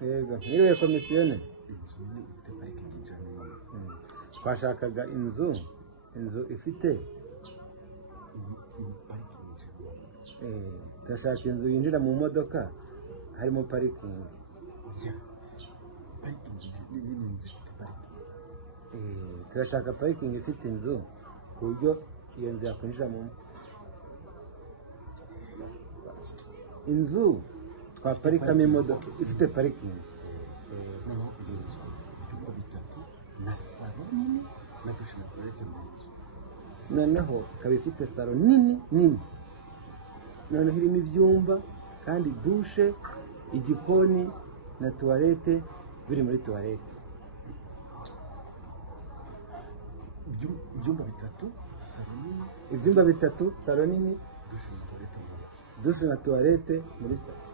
yego niwe komisiyone. inzu nini ifite parikingi ijana. Twashakaga inzu ifite parikingi ijana. turashaka inzu yinjira mu modoka harimo parikingi. parikingi nini, inzu ifite parikingi. turashaka parikingi ifite inzu ku buryo iyo nzu yakwinjira mu inzu twaparikamo imodoka ifite parikingi. noneho iyo nzu ibyumba bitatu na salo nini na dushe na tuwarete mu nzu. noneho ikaba ifite salo nini noneho irimo ibyumba kandi dushe, igikoni na tuwarete biri muri tuwarete. ibyumba bitatu, salo nini, ibyumba bitatu, salo nini, dushe na tuwarete mu nzu. dushe na tuwarete muri salo.